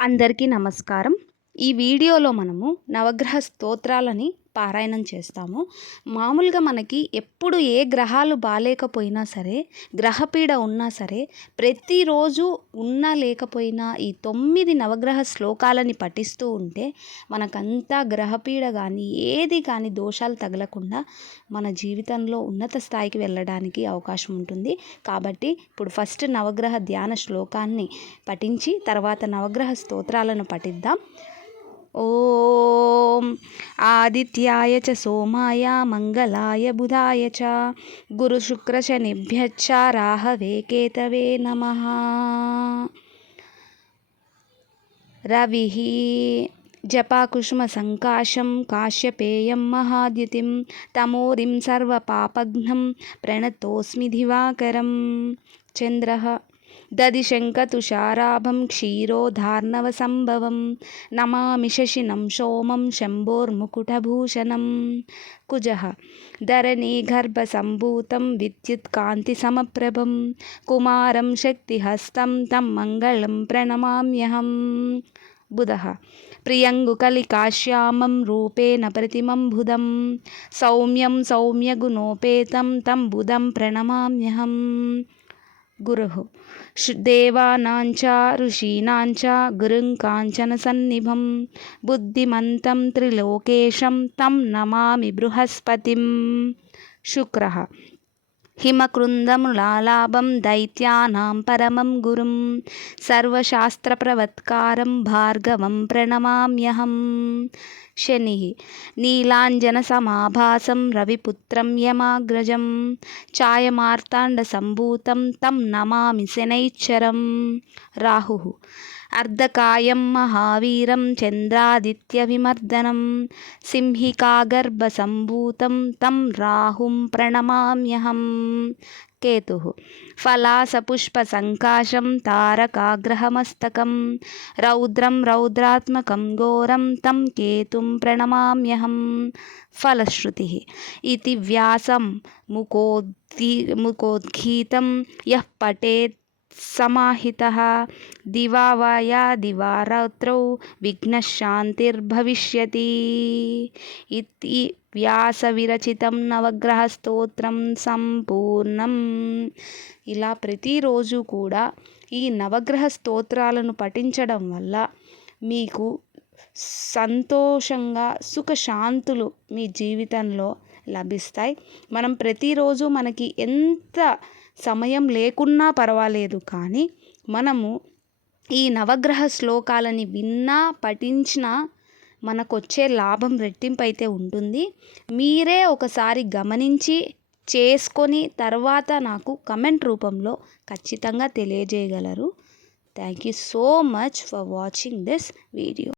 అందరికీ నమస్కారం. ఈ వీడియోలో మనము నవగ్రహ స్తోత్రాలని పారాయణం చేస్తాము. మామూలుగా మనకి ఎప్పుడు ఏ గ్రహాలు బాగాలేకపోయినా సరే గ్రహపీడ ఉన్నా సరే ప్రతిరోజు ఉన్నా లేకపోయినా ఈ తొమ్మిది నవగ్రహ శ్లోకాలని పఠిస్తూ ఉంటే మనకంతా గ్రహపీడ కానీ ఏది కానీ దోషాలు తగలకుండా మన జీవితంలో ఉన్నత స్థాయికి వెళ్ళడానికి అవకాశం ఉంటుంది. కాబట్టి ఇప్పుడు ఫస్ట్ నవగ్రహ ధ్యాన శ్లోకాన్ని పఠించి తర్వాత నవగ్రహ స్తోత్రాలను పఠిద్దాం. ఓం ఆదిత్యాయ చ సోమాయ మంగళాయ బుధాయ చ. గురుశుక్రశనిభ్యచ్చ రాహవే కేతవే నమ. రవి జపాకుసుమసङ्काशं काश्यपेयं महाद्युतिं तमोरिं सर्वपापघ्नं प्रणतोऽस्मि दिवाकरं चन्द्रः दधिशङ्खतुषाराभं क्षीरोधार्णवसम्भवं नमामि शशिनं सोमं शम्भोर्मुकुटभूषणं कुजः धरणीगर्भसम्भूतं विद्युत्कान्तिसमप्रभं कुमारं शक्तिहस्तं तं मङ्गलं प्रणमाम्यहं बुधः प्रियङ्गुकलिकाश्यामं रूपेण प्रतिमं बुधं सौम्यं सौम्यगुणोपेतं तं बुधं प्रणमाम्यहं गुरुः देवानां च ऋषीणां च गुरुं काञ्चनसन्निभं बुद्धिमन्तं त्रिलोकेशं तं नमामि बृहस्पतिं शुक्रः హిమకృందములాలాభం దైత్యానాం పరమం గురుం. సర్వశాస్త్రప్రవత్కారం భార్గవం ప్రణమామ్యహం. శని నీలాంజనసమాభాసం రవిపుత్రం యమాగ్రజం. ఛాయమార్తాండసంభూతం తం నమామి శనైశ్చరం రాహు అర్ధకాయం మహావీరం చంద్రాదిత్యవిమర్దనం. సింహికాగర్భసంభూతం తం రాహుం ప్రణమామ్యహం. केतुः। फलासपुष्पसङ्काशं तारकाग्रहमस्तकं रौद्रं रौद्रात्मकं घोरं तं केतुं प्रणमाम्यहं फलश्रुतिः। इति व्यासं मुकोद्गी मुकोद्गीतं यः पठेत् समाहितः दिवा वा या दिवारात्रौ विघ्नशान्तिर्भविष्यति इति వ్యాసవిరచితం నవగ్రహ సంపూర్ణం ఇలా ప్రతిరోజు కూడా ఈ నవగ్రహ స్తోత్రాలను పఠించడం వల్ల మీకు సంతోషంగా సుఖశాంతులు మీ జీవితంలో లభిస్తాయి. మనం ప్రతిరోజు మనకి ఎంత సమయం లేకున్నా పర్వాలేదు. కానీ మనము ఈ నవగ్రహ శ్లోకాలని విన్నా పఠించినా మనకు వచ్చే లాభం రెట్టింపు అయితే ఉంటుంది. మీరే ఒకసారి గమనించి చేసుకొని తర్వాత నాకు కమెంట్ రూపంలో ఖచ్చితంగా తెలియజేయగలరు. Thank you so much for watching this video.